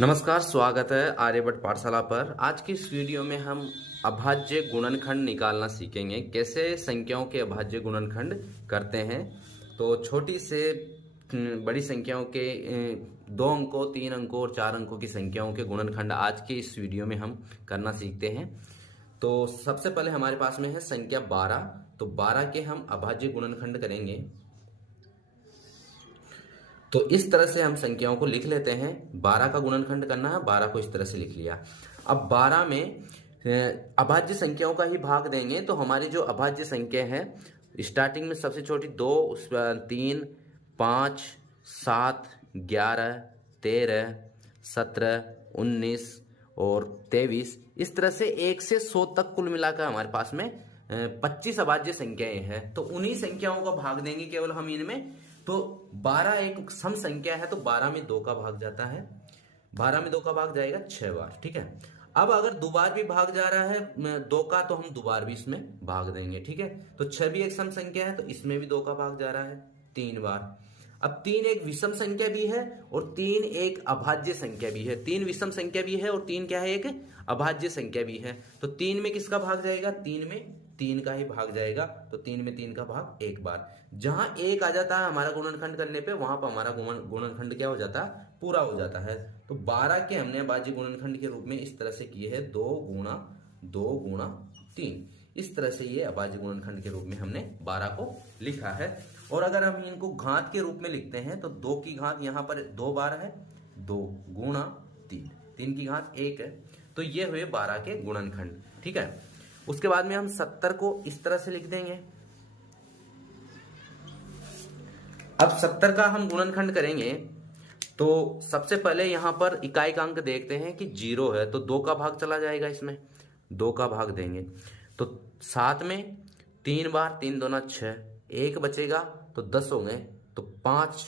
नमस्कार, स्वागत है आर्यभट्ट पाठशाला पर। आज की इस वीडियो में हम अभाज्य गुणनखंड निकालना सीखेंगे। कैसे संख्याओं के अभाज्य गुणनखंड करते हैं। तो छोटी से बड़ी संख्याओं के 2 अंकों, 3 अंकों और 4 अंकों की संख्याओं के गुणनखंड आज के इस वीडियो में हम करना सीखते हैं। तो सबसे पहले हमारे पास में है संख्या 12। तो 12 के हम अभाज्य गुणनखंड करेंगे। तो इस तरह से हम संख्याओं को लिख लेते हैं। 12 का गुणनखंड करना है, 12 को इस तरह से लिख लिया। अब 12 में अभाज्य संख्याओं का ही भाग देंगे। तो हमारी जो अभाज्य संख्या है, स्टार्टिंग में सबसे छोटी 2, उस 3, 5, 7, 11, 13, 17, 19 और 23, इस तरह से 1 से 100 तक कुल मिलाकर हमारे पास में 25 अभाज्य संख्याएं हैं। तो उन्हीं संख्याओं का भाग देंगे केवल हम इनमें। तो 12 एक सम संख्या है, तो 12 में 2 का भाग जाता है। 12 में 2 का भाग जाएगा 6 बार। ठीक है। अब अगर दोबार भी भाग जा रहा है 2 का, तो हम दोबार भी इसमें भाग देंगे। ठीक है। तो 6 भी एक सम संख्या है, तो इसमें भी 2 का भाग जा रहा है 3 बार। अब 3 एक विषम संख्या भी है और 3 एक अभाज्य संख्या भी है। 3 विषम संख्या भी है और 3 क्या है, एक अभाज्य संख्या भी है। तो 3 में किसका भाग जाएगा, 3 में 3 का ही भाग जाएगा। तो 3 में 3 का भाग 1 बार। जहां 1 आ जाता है हमारा गुणनखंड करने पे, वहां पर हमारा गुणनखंड क्या हो जाता है, पूरा हो जाता है। तो 12 के हमने अभाज्य गुणनखंड के रूप में इस तरह से किए हैं, 2 गुणा 2 गुणा 3। इस तरह से ये अभाज्य गुणनखंड के रूप में हमने 12 को लिखा है। और अगर हम इनको घात के रूप में लिखते हैं, तो 2 की घात यहां पर 2 बार है, 2 गुणा 3, 3 की घात 1 है। तो ये हुए 12 के गुणनखंड। ठीक है। उसके बाद में हम 70 को इस तरह से लिख देंगे। अब 70 का हम गुणनखंड करेंगे। तो सबसे पहले यहां पर इकाई का अंक देखते हैं कि 0 है, तो 2 का भाग चला जाएगा, इसमें 2 का भाग देंगे। तो 7 में 3 बार, 3 दूना 6, 1 बचेगा तो 10 हो गए। तो 5,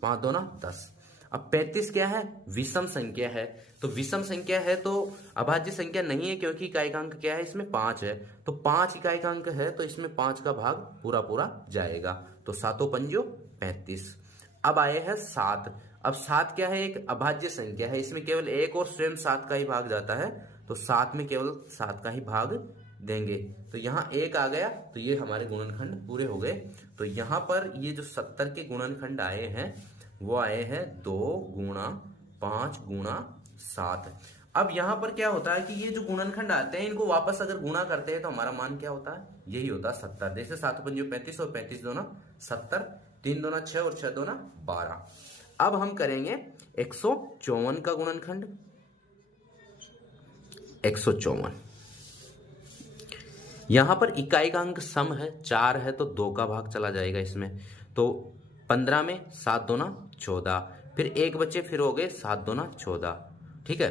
5 दूना 10। अब 35 क्या है, विषम संख्या है। तो विषम संख्या है तो अभाज्य संख्या नहीं है, क्योंकि इकाई का अंक क्या है, इसमें 5 है। तो 5 इकाई का अंक है, तो इसमें 5 का भाग पूरा पूरा जाएगा। तो 7 पंजो 35। अब आए हैं 7। अब 7 क्या है, एक अभाज्य संख्या है। इसमें केवल 1 और स्वयं 7 का ही भाग जाता है। तो 7 में केवल 7 का ही भाग देंगे। तो यहां 1 आ गया, तो ये हमारे गुणनखंड पूरे हो गए। तो यहां पर ये जो 70 के गुणनखंड आए हैं, वो आए हैं 2 गुणा 5 गुणा 7। अब यहां पर क्या होता है कि ये जो गुणनखंड आते हैं, इनको वापस अगर गुणा करते हैं तो हमारा मान क्या होता है, यही होता है 70। जैसे 7 पंजो 35 और 35 दूना 70, 3 दूना 6 और 6 दूना 12। अब हम करेंगे 154 का गुणनखंड। 154 यहां पर इकाई का अंक सम है, 4 है, तो 2 का भाग चला जाएगा इसमें। तो 15 में 7 दूना 14, फिर 1 बचे, फिर हो गए 7 दूना 14। ठीक है।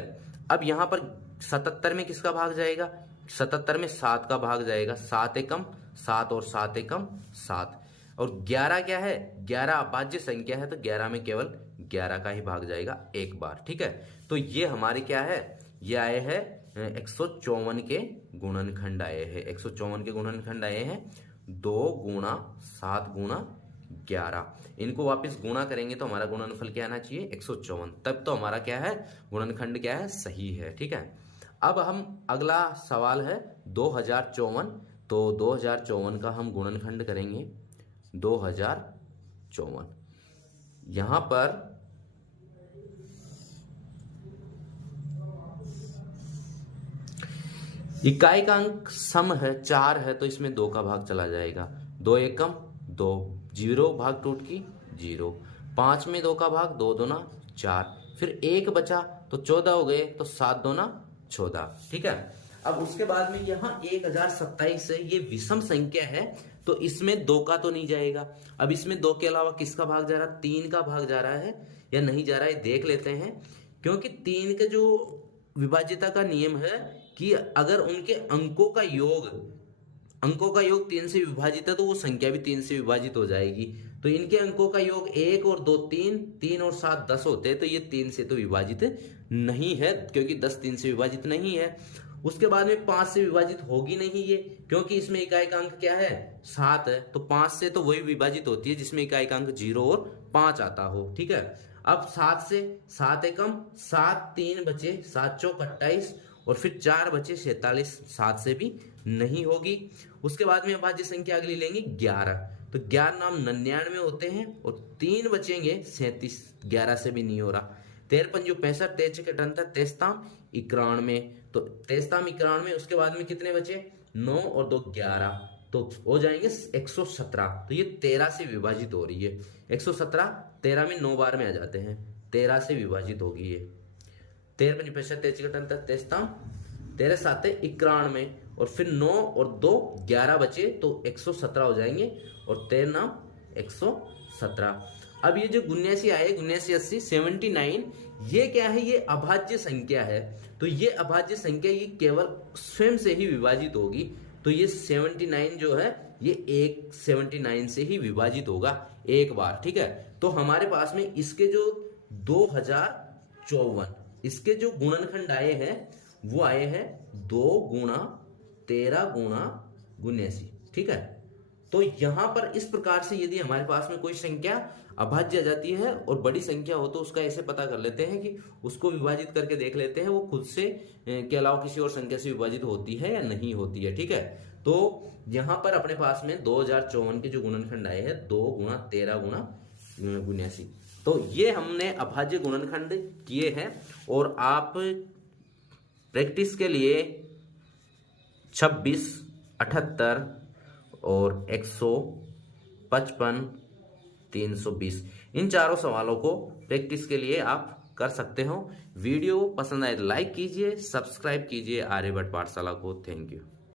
अब यहां पर 77 में किसका भाग जाएगा, 77 में 7 का भाग जाएगा। 7 एकम 7 और 7 एकम 7। और 11 क्या है, 11 अभाज्य संख्या है, तो 11 में केवल 11 का ही भाग जाएगा 1 बार। ठीक है। तो ये हमारे क्या है, ये आए हैं 154 के गुणनखंड आए हैं। 154 के गुणनखंड आए हैं 2 गुणा 7 गुणा 11। इनको वापस गुणा करेंगे तो हमारा गुणनफल क्या आना चाहिए, 154। तब तो हमारा क्या है, गुणनखंड क्या है, सही है। ठीक है। अब हम अगला सवाल है 2054। तो 2054 का हम गुणनखंड करेंगे। 2054 यहां पर इकाई का अंक सम है, 4 है, तो इसमें 2 का भाग चला जाएगा। 2 एकम 2, 0 भाग टूट की 0। 5 में 2 का भाग, 2 दूना 4, फिर 1 बचा तो 14 हो गए। तो 7 दूना 14। ठीक है। अब उसके बाद में यहाँ 1027 है, ये विषम संख्या है, तो इसमें 2 का तो नहीं जाएगा। अब इसमें 2 के अलावा किसका भाग जा रहा है, 3 का भाग जा रहा है या नहीं जा रहा है, देख लेते हैं। क्योंकि 3 का जो विभाज्यता का नियम है कि अगर उनके अंकों का योग 3 से विभाजित है, तो वो संख्या भी 3 से विभाजित हो जाएगी। तो इनके अंकों का योग 1 और 2 3, 3 और 7 10 होते हैं। तो ये 3 से तो विभाजित नहीं है, क्योंकि 10 3 से विभाजित नहीं है। उसके बाद में 5 से विभाजित होगी नहीं ये, क्योंकि इसमें इकाई का अंक क्या है, 7 है। तो 5 से तो वही विभाजित होती है जिसमें इकाई का अंक 0 और 5 आता हो। ठीक है। अब 7 से 7 एकम 7, 3 बचे 7 चौक 28 और फिर 4 बचे 47, 7 से भी नहीं होगी। उसके बाद में अभाज्य संख्या अगली लेंगे 11, तो 11 नाम 99 होते हैं और 3 बचेंगे 37, 11 से भी नहीं हो रहा। 13 पंजो 65, 13 के 78, 13 91, तो 13 91, उसके बाद में कितने बचे 9 और 2 11, तो हो जाएंगे 117। तो ये 13 से विभाजित हो रही है। 117 13 में 9 बार में आ जाते हैं, 13 से विभाजित होगी ये। 13 पंजे 65, 13 के 78, 13 7 91 और फिर 9 और 2 11 बचे तो 117 हो जाएंगे और 13 नाम 117। अब ये जो 79 आए, 79 80 79, ये क्या है, ये अभाज्य संख्या है। तो ये अभाज्य संख्या ये केवल स्वयं से ही विभाजित होगी, तो ये 79 जो है ये 79 से ही विभाजित होगा एक बार, ठीक है। तो हमारे पास में इसके जो 2054 इसके जो गुणनखंड आए हैं वो आए हैं 2 गुणा 13 गुणा 79, ठीक है। तो यहां पर इस प्रकार से यदि हमारे पास में कोई संख्या अभाज्य आ जाती है और बड़ी संख्या हो तो उसका ऐसे पता कर लेते हैं कि उसको विभाजित करके देख लेते हैं वो खुद से के अलावा किसी और संख्या से विभाजित होती है या नहीं होती है, ठीक है। तो यहां पर अपने पास में 2054 के जो गुणनखंड आए हैं 2 गुणा 13 गुणा 79, तो ये हमने अभाज्य गुणनखंड किए हैं। और आप प्रैक्टिस के लिए 26, 78 और 155, 320 इन चारों सवालों को प्रैक्टिस के लिए आप कर सकते हो। वीडियो पसंद आए तो लाइक कीजिए, सब्सक्राइब कीजिए आर्यभट्ट पाठशाला को। Thank you.